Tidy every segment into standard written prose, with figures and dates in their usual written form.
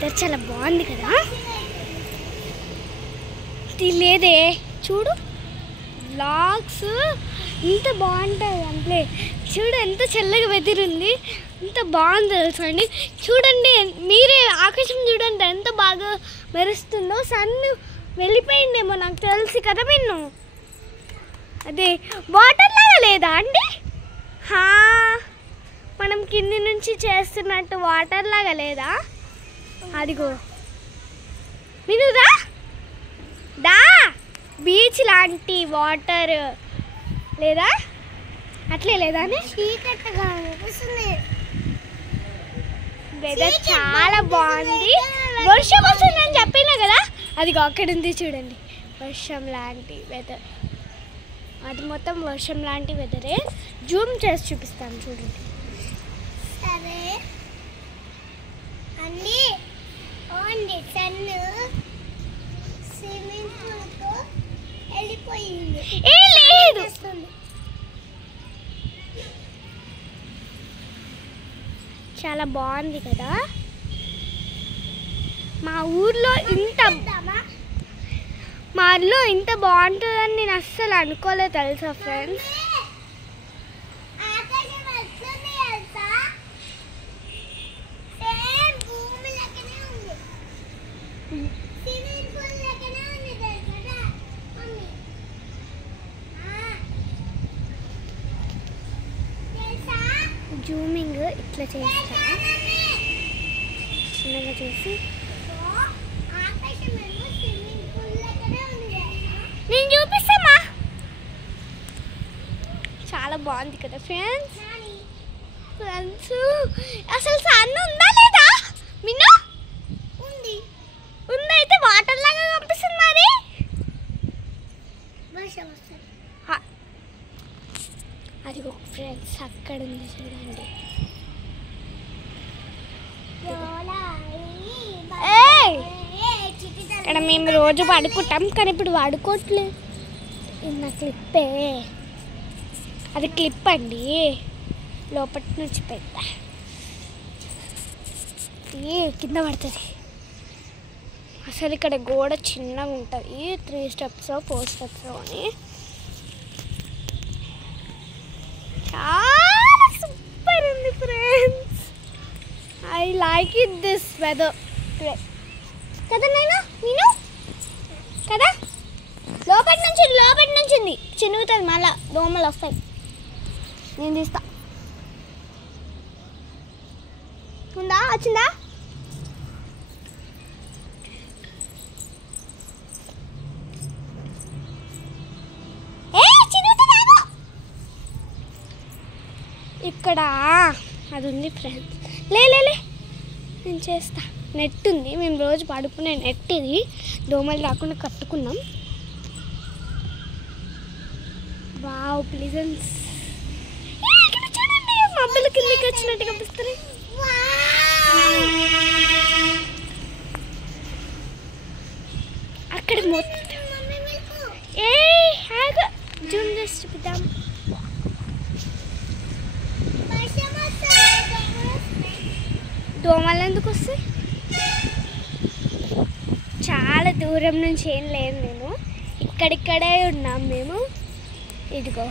Weather చాలా బాగుంది కదా. లేదే చూడు బ్లాగ్స్ ఇంత బాగుంటుంది అంటే చూడు ఎంత చల్లగా వెదర్ ఉంది, ఎంత బాగుంది తెలుసా అండి. చూడండి మీరే ఆకాశం చూడండి ఎంత బాగా మెరుస్తుందో. సన్ వెళ్ళిపోయిందేమో నాకు తెలిసి కదా మిన్ను. అదే వాటర్ లాగా లేదా అండి? మనం కింది నుంచి చేస్తున్నట్టు వాటర్ లాగా లేదా? అదిగో మినుదా దా బీచ్ లాంటి వాటర్ లేదా? అట్లే లేదా? వెదర్ చాలా బాగుంది. వర్షం వస్తుందని చెప్పినా కదా, అదిగో అక్కడ ఉంది చూడండి వర్షం లాంటి వెదర్. అది మొత్తం వర్షం లాంటి వెదరే. జూమ్ చేసి చూపిస్తాను చూడండి. సరే అండి ఓన్లీ సన్ స్విమ్మింగ్ పూల్కు వెళ్ళిపోయింది. లేదు చాలా బాగుంది కదా. మా ఊర్లో ఇంత బాగుంటుందని నేను అస్సలు అనుకోలేదు తెలుసా ఫ్రెండ్స్. జూమింగ్ ఇట్లా చేస్తా, చిన్నగా చేసి నేను చూపిస్తామా. చాలా బాగుంది కదా ఫ్రెండ్స్. అసలు సన్ ఉందా లేదా మిన్ను? ఉంది. ఉందైతే వాటర్ లాగా కనిపిస్తుంది. మరి అది ఒక ఫ్రెండ్స్ అక్కడ ఉంది చూడండి. ఇక్కడ మేము రోజు పడుకుంటాం కానీ ఇప్పుడు పడుకోవట్లేదు. నా క్లిప్పే అది క్లిప్ అండి, లోపటి నుంచి పెట్టా కింద పడుతుంది. అసలు ఇక్కడ గోడ చిన్నగా ఉంటుంది, 3 స్టెప్స్ 4 స్టెప్స్ అని. చాలా సూపర్ ఉంది friends. I like it this weather కదా నేను కదా. లోపటి నుంచి ఉంది చినుగుతుంది, మళ్ళా దోమలు వస్తాయి. నేను తీస్తా. ఉందా వచ్చిందా? ఇక్కడ అది ఉంది ఫ్రెండ్స్. లే నేను చేస్తా. నెట్ ఉంది, మేము రోజు పడుకునే నెట్ ఇది. దోమలు రాకుండా కట్టుకున్నాం. వావ్ ప్లీజన్స్. చూడండి మబ్బులు కిందకి వచ్చినట్టు కనిపిస్తుంది. అక్కడ మొత్తం జూమ్ చేసి చూపిద్దాం. దోమలు ఎందుకు వస్తాయి? చాలా దూరం నుంచి ఏం లేదు, నేను ఇక్కడిక్కడే ఉన్నాం మేము. ఇదిగో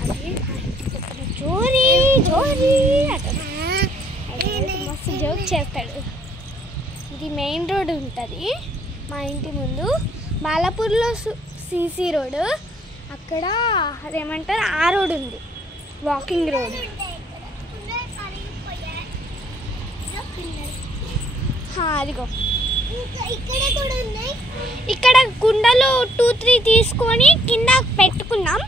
అది జోరీ మస్తు జోక్ చేస్తాడు. ఇది మెయిన్ రోడ్ ఉంటుంది మా ఇంటి ముందు. బాలాపూర్లో సిసి రోడ్, అక్కడ అదేమంటారు ఆ రోడ్ ఉంది, వాకింగ్ రోడ్. అదిగో ఇక్కడ కుండలు 2-3 తీసుకొని కింద పెట్టుకున్నాం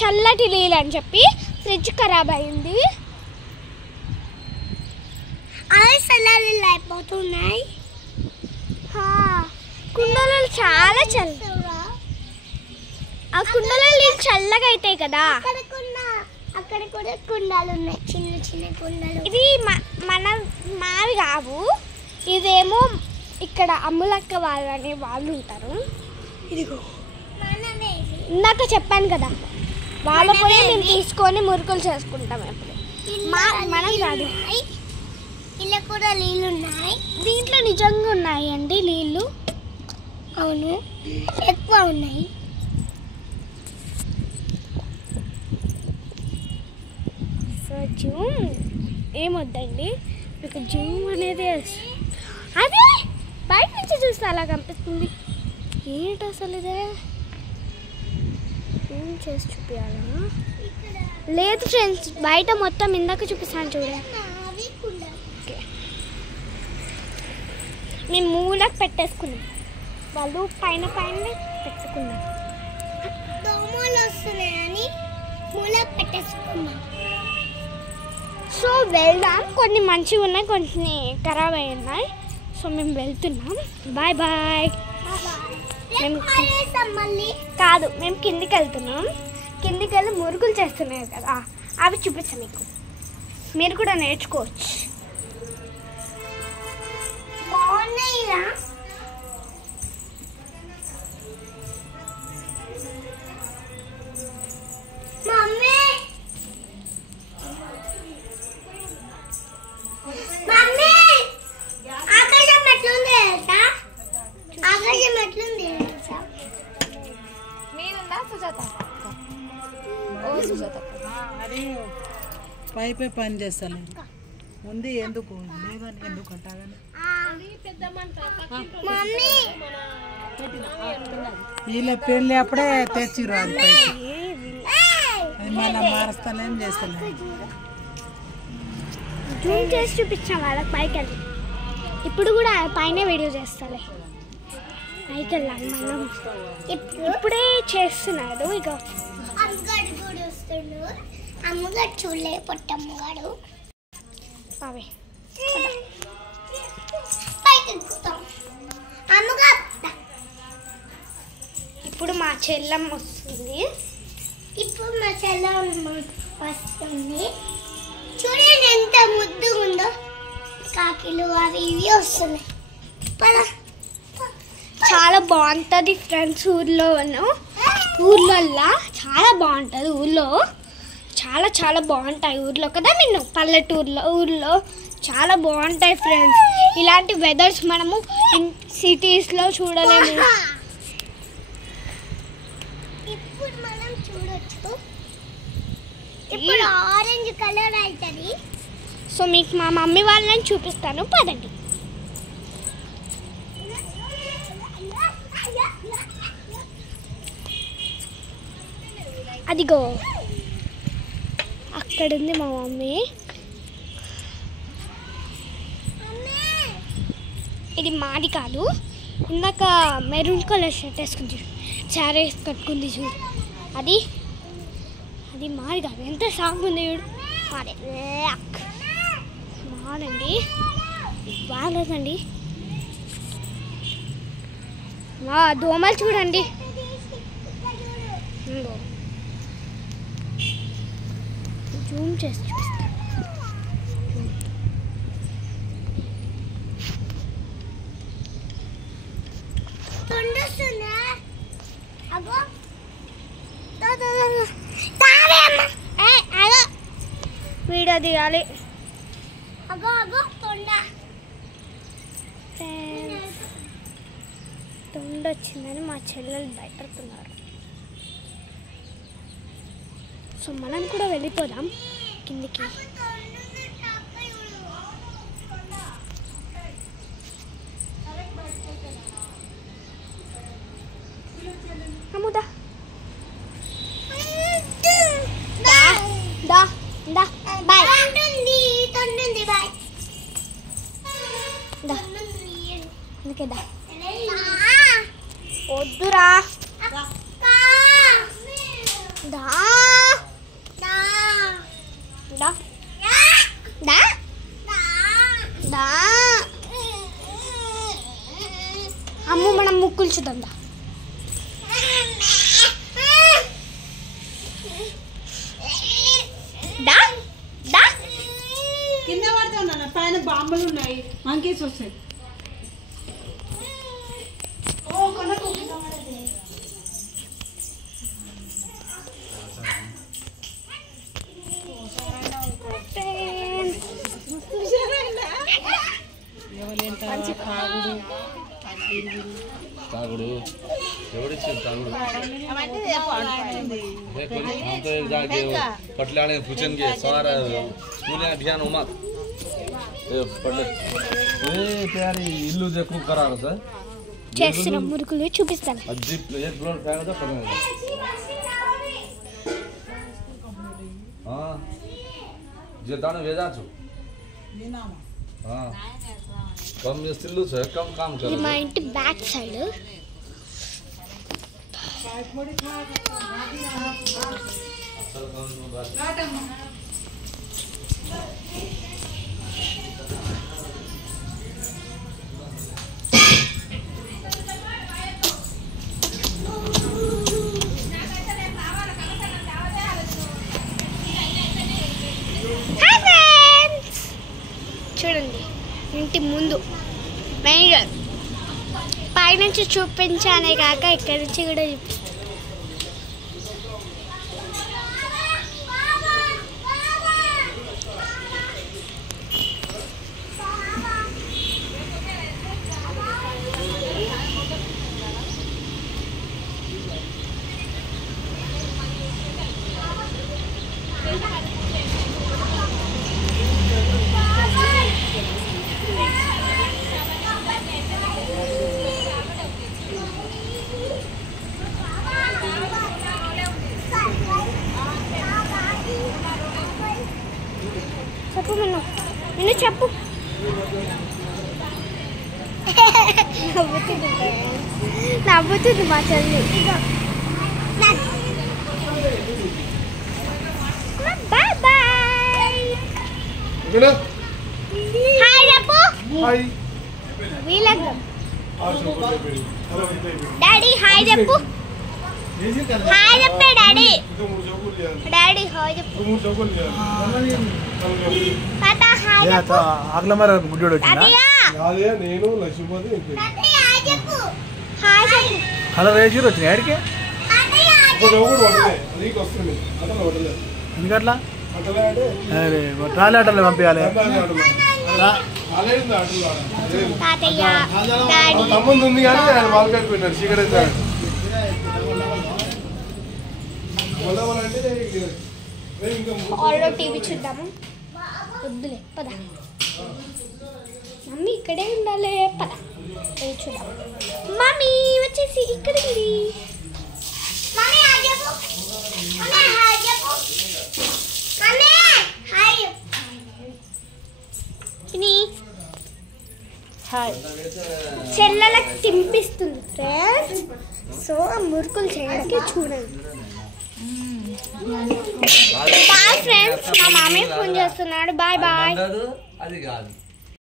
చల్లటి నీళ్ళు అని చెప్పి. ఫ్రిడ్జ్ ఖరాబ్ అయింది, అయిపోతున్నాయి. కుండలు చాలా ఆ కుండలో నీళ్ళు చల్లగా అవుతాయి కదా. అక్కడ కూడా కుండాలు ఉన్నాయి, చిన్న కుండలు. ఇది మావి కావు, ఇదేమో ఇక్కడ అమ్ములక్క వాళ్ళు ఉంటారు. ఇదిగో ఇందాక చెప్పాను కదా, వాళ్ళ పోయి మేము తీసుకొని మురుకులు చేసుకుంటాం. ఎప్పుడు మనం కాదు, ఇలా కూడా నీళ్ళు ఉన్నాయి. దీంట్లో నిజంగా ఉన్నాయండి నీళ్ళు. అవును, ఎక్కువ ఉన్నాయి. సో జూమ్ ఏమొద్దండి, మీకు జూమ్ అనేది అదే బయట నుంచి చూస్తే అలా కనిపిస్తుంది. ఏంటి అసలు ఇదే ఏం చేసి చూపించాలా? లేదు ఫ్రెండ్స్, బయట మొత్తం ఇందాక చూపిస్తాను చూడండి. ఓకే, మేము మూలకు పెట్టేసుకున్నాం, వాళ్ళు పైన పైన పెట్టుకున్నాం. దోమలు వస్తున్నాయని మూలకు పెట్టేసుకున్నాం. సో వెళ్దాం. కొన్ని మంచిగా ఉన్నాయి, కొన్ని ఖరాబ్ అయి ఉన్నాయి. సో మేము వెళ్తున్నాం. Bye bye. మేము మళ్ళీ కాదు, మేము కిందికి వెళ్తున్నాం. కిందికి వెళ్ళి మురుగులు చేస్తున్నాయి కదా, అవి చూపిస్తాం మీకు. మీరు కూడా నేర్చుకోవచ్చు. బాగున్నాయిరా. మమ్మీ మమ్మీ ఆకాశం ఎట్లుంది తెలుసా? ఆకాశం ఎట్లుంది తెలుసా? మీరుందా సుజాత? ఓ సుజాత, అది పైపే పని చేస్తాను ఉంది. ఎందుకు లేదని ఎందుకు అంటాగని మమ్మీ వీళ్ళ పెళ్ళి అప్పుడే తెచ్చిర్రు. అది పైకి అది మళ్ళీ మారుస్తానేం చేస్తలేదు. జూమ్ చేసి చూపించాం వాళ్ళకి పైకి వెళ్ళి. ఇప్పుడు కూడా పైన వీడియో చేస్తాలే. పైకి వెళ్ళాలి మనం. ఇప్పుడే చేస్తున్నాడు. ఇక అమ్మగాడు కూడా వస్తుండు. అమ్మగాడు చూడలే, పొట్టమ్మగాడు. అవే పైకి ఎక్కుతాం. అమ్మగారు ఇప్పుడు మా చెల్లమ్మ వస్తుంది. ఇప్పుడు మా చెల్లెమ్మ వస్తుంది. చూడండి ఎంత ముద్దుగా ఉందో. కాకిలు అవి ఇవి వస్తున్నాయి. పద. చాలా బాగుంటుంది ఫ్రెండ్స్. ఊర్లో చాలా బాగుంటుంది. ఊర్లో చాలా చాలా బాగుంటాయి ఊర్లో కదా. నేను ఊర్లో చాలా బాగుంటాయి ఫ్రెండ్స్. ఇలాంటి వెదర్స్ మనము సిటీస్లో చూడలేము. ఇప్పుడు మనం చూడొచ్చు. ఇప్పుడు ఆరెంజ్ కలర్ అవుతుంది. సో మీకు మా మమ్మీ వాళ్ళని చూపిస్తాను, పదండి. అదిగో అక్కడుంది మా మమ్మీ. ఇది మాది కాదు. ఇందాక మెరూన్ కలర్ షర్ట్ వేసుకుంది, శారీ కట్టుకుంది చూడు. అది మాది కాదు. ఎంత సాంగ్ ఉంది చూడు. మాదే మాదండి. బాగాలేదండి. దోమలు చూడండి. జూమ్ చేసి చూపిస్తాను. వీడియో తీయాలి. తొండ వచ్చిందని మా చెల్లెలు భయపడుతున్నారు. సో మనం కూడా వెళ్ళిపోదాం కిందికి. అమ్ముదా దా దా బాయ్. బాయ్. దా అందుకే దా. వద్దురా. దా దా దా దా. అమ్ము మనం ముక్కులు చూద్దాం. దా దా దా. కింద పడితే ఉన్నా పైన బాంబులు ఉన్నాయి, మంకీస్ వస్తాయి. తాగుడు ఎవడిచ్చింది తాగుడు पटलाने पूछन के सवार स्कूल में ध्यान उमा पढ़ तैयारी इल्लू देखो करा रहा सर చేస్తున్న మురుకులు చూపిస్తాను. अजी एक फ्लोर फेंका था पढ़ने हाँ जे दाने भेजा छु हाँ कम स्टिल्लू से कम काम ఇది कर మా ఇంటి బ్యాక్ సైడ్. చూడండి ఇంటి ముందు మెయిన్గా పైనుంచి చూపించానే కాక ఇక్కడి నుంచి కూడా చూపిస్తాను. చెప్పు నిన్ను చెప్పు. నవ్వుతుంది మా చెల్లి. Bye bye. హాయ్ చెప్పు. వీళ్ళకి డాడీ హాయ్ చెప్పు. హాయ్ చెప్పే డాడీ. డాడీ హాయ్ చెప్పు. తాత హాయ్ చెప్పు. ఆగల మరి గుడ్డోడు తాతయ్య నేను లక్ష్మీపతి తాతయ్య హాయ్ చెప్పు. హాయ్ చెప్పు. కలర్ వేసి వచ్చినాయి ఆడికి వస్తుంది ఎందుకట్లా అరే ట్రాలీ ఆటోలో పంపించాలి తాతయ్య డాడీ తమ్ముంది ఉంది కానీ ఆయన మార్కెట్ పెట్టాడు చీకటి ఆల్రెడీ టీవీ చూద్దాము. వద్దులే పద. మమ్మీ ఇక్కడే ఉండాలి. పద టీవీ చూద్దాం. మమ్మీ వచ్చేసి ఇక్కడ ఉంది. మమ్మీ హాయ్ చెప్పు. మమ్మీ హాయ్ చెప్పు. Mummy hi. హాయ్ చెల్లెలకు తినిపిస్తుంది ఫ్రెండ్స్. సో మురుకులు చేయడానికి చూడండి. Bye friends. మా మామయ్య ఫోన్ చేస్తున్నాడు. Bye bye. అది కాదు